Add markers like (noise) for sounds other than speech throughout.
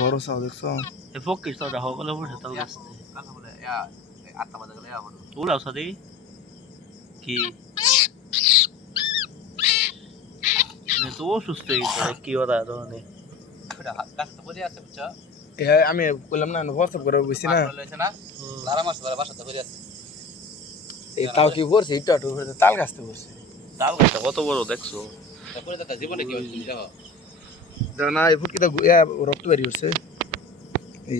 বড় চাও দেখছ? এ ফকির তোরা হকলে বসে তাল গাছ। কথা বলে ইয়া আটটা বাজে গেলে সাদি কি নে তো অসুস্থ হয়ে কি ওরা এ আমি বললাম না হোয়াটসঅ্যাপ করে বুঝছি না। বলে তাও কি পড়ছে একটু একটু তাল গাছতে পড়ছে তাল গাছটা কত বড় দেখছ। জীবনে কি হয়েছে তুমি দেখো দেখো না এই ফুটকিটা রক্ত বেরিয়ে উঠছে এই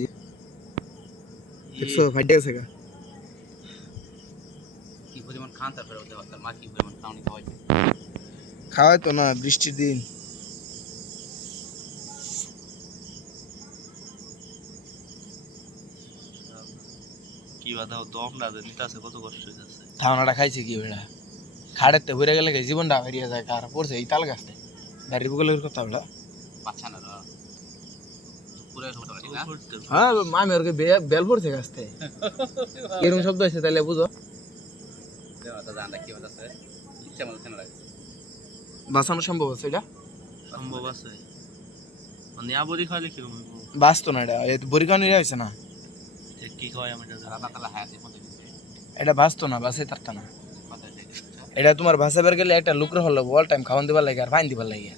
দেখছ ফাইটে গেছে গা। কি পরিমাণ খান তারপরে তার মা কি পরিমাণ খাওয়ানি খাওয়াইছে খাওয়াই তো না বৃষ্টির দিন। কি বাধা দম না দেয় নিতে আছে কত কষ্ট হইতেছে থাওনাটা খাইছে কি বেড়া খাড়েতে ঘুরে গেলে জীবনটা বেরিয়ে যায় কার? পড়ছে এই তাল গাছতে বাড়ির বুকলের কথা বেড়া হ্যাঁ মামি ওরকে বেল পড়ছে গাছতে এরকম শব্দ আছে তাহলে বুঝো। বাঁচানো সম্ভব আছে এটা? সম্ভব আছে। মানে কীরকম বাঁচতো না এটা বরিকানি হয়েছে না। কি আমি এটা বাঁচতো না বাঁচাই এটা তোমার ভাষা বের গেলে একটা লুকর হলো অল টাইম খাওয়ান দিবার লাগে আর ফাইন দিবার লাগে।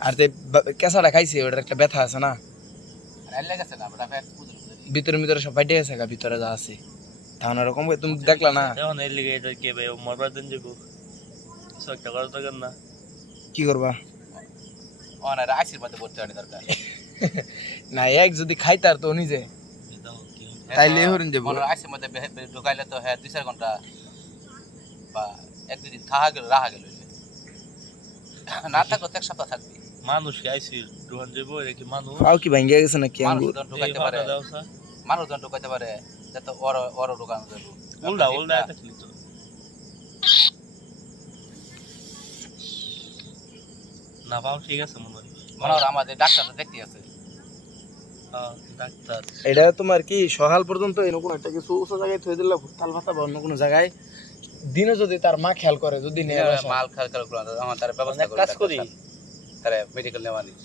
আর তে বা- কেঁচাটা খাইছে ওটার একটা ব্যথা আছে না? ভিতরে ভিতরে সব ফাইটে গেছে ভিতরে যা আছে। তাহলে ওরকম তুমি দেখলা না? এখন এর লিগে এটা কে ভাই ও মরবার দিন যাব। করা দরকার না। কি করবা? অনার দরকার। (laughs) না এক যদি খাইতার তো নিজে। তাইলে হরিণ যাব। বে- ঢুকাইলে তো হ্যাঁ দুই চার ঘণ্টা বা এক দুই দিন থাকা গেল রাহা গেল না থাকলে তো এক সপ্তাহ থাকবি। মানুষ আইসি এটা কি মানুষ? পাও কি ভাঙ্গিয়া গেছে নাকি আঙ্গুর ঢুকাইতে পারে। ঢুকাইতে পারে যাতে ওর ওর ঢুকানো যাবে উল্টা উল্টা এটা খেলি তো। না পাও ঠিক আছে মনে হয়। মনে হয় আমাদের ডাক্তার তো দেখতে আছে। হ্যাঁ, এটা তোমার কি সকাল পর্যন্ত এরকম একটা কিছু উঁচু জায়গায় থই দিলে তাল পাতা বা অন্য কোনো জায়গায়? দিনে যদি তার মা খেয়াল করে যদি মাল খেয়াল খাল করে আমার তার ব্যবস্থা অনেক কাজ করি তারে মেডিকেল নেওয়া নিস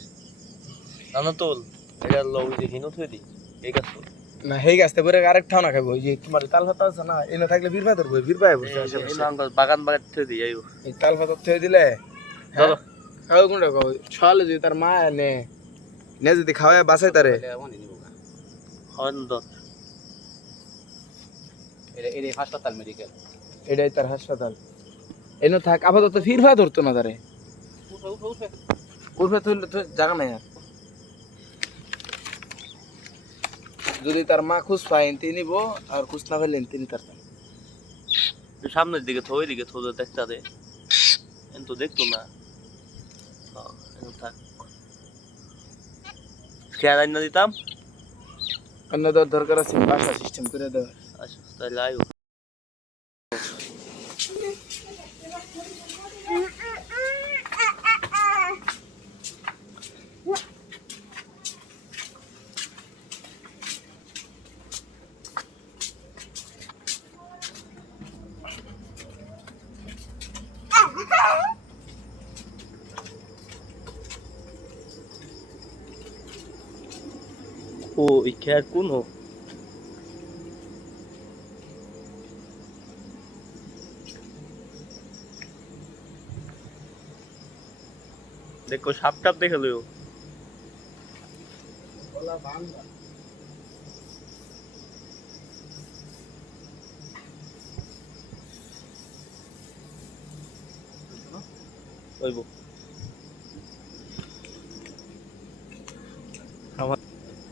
নানা তোল এটা লও যে হিনো থই দি এই গাছ না হেই গাছতে পরে আরেক ঠাও না খাব ওই যে তোমার তাল পাতা আছে না এনে থাকলে বীর পাই ধরবো বীর এই বসে। নাঙ্গল বাগান বাগান থই দি আইও। এই তাল পাতা থই দিলে ধরো। খাও কোনটা খাও ছয়ালে যদি তার মা নে নে যদি খাওয়ায় বাঁচাই তারে। হন দর এটা এটা হাসপাতাল মেডিকেল এটাই তার হাসপাতাল। এনে থাক আপাতত ফির ভাই ধরতো না তারে। উঠে উঠে উঠে। উঠবে তুললে তো জায়গা নাই আর। যদি তার মা খুশ পায় তিনি নিব আর খুশ না পাইলেন তিনি তার। সামনের দিকে থই দিকে থই দেখতে দে। এন তো দেখতো না। থাক। খেয়াল আইনা দিতাম? অন্য দেওয়ার দরকার আছে বাসা সিস্টেম করে দেওয়ার। আচ্ছা তাহলে আইও। কোন হোক দেখো সাপ টাপ দেখে লিও ওইব আমার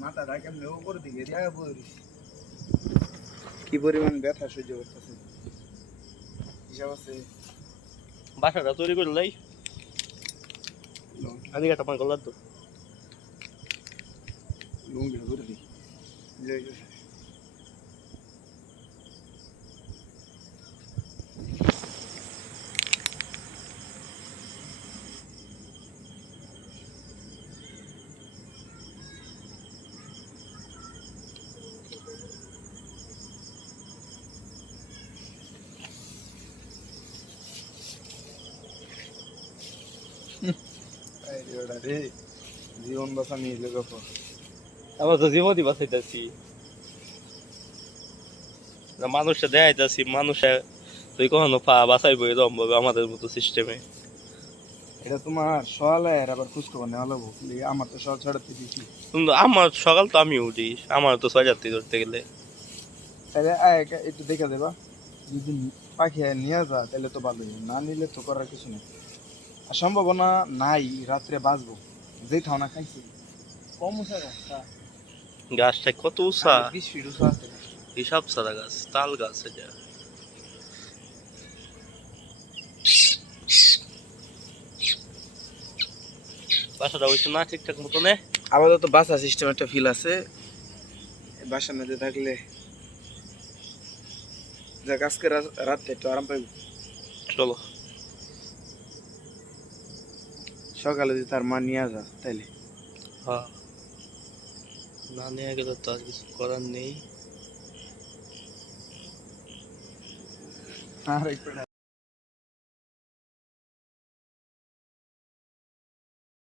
মাথাটা কেমন উপর দিকে কি পরিমাণ ব্যথা সহ্য করতেছে? হিসাব আছে। বাসাটা তৈরি করে লাই। আজকে একটা পান করলাম তো। লুঙ্গি ধরে দিই। জীবন বাঁচা নিয়ে আমার তো জীবনই বাঁচাইতেছি। দেখাইতেছি মানুষে তুই কখনো পা বাঁচাইবো এরকম ভাবে আমাদের মতো সিস্টেমে এটা তোমার সকালে আবার খোঁজ খবর নেওয়া লাগবো আমার তো সকাল ছড়াতে দিচ্ছি আমার সকাল তো আমি উঠি আমার তো ছয় যাত্রী ধরতে গেলে। তাহলে একটু দেখে দেবা। যদি পাখি নিয়ে যা তাহলে তো ভালো না নিলে তো করার কিছু নেই। সম্ভাবনা নাই রাত্রে বাঁচবো। যে খাও না খাইছি কম উঁচা গাছটা গাছটা কত উষা বিশ ফিট উঁচা আছে। হিসাব সারা গাছ? তাল গাছ এটা। বাসাটা হইছে না ঠিকঠাক মতো নে আপাতত বাসা সিস্টেম একটা ফিল আছে। বাসার মধ্যে থাকলে যাক আজকে রা- রাতে একটু আরাম পাইব। চলো। সকালে যদি তার মা নিয়ে যা তাইলে? হ্যাঁ। না নিয়ে গেলে তো আর কিছু করার নেই। আর একটু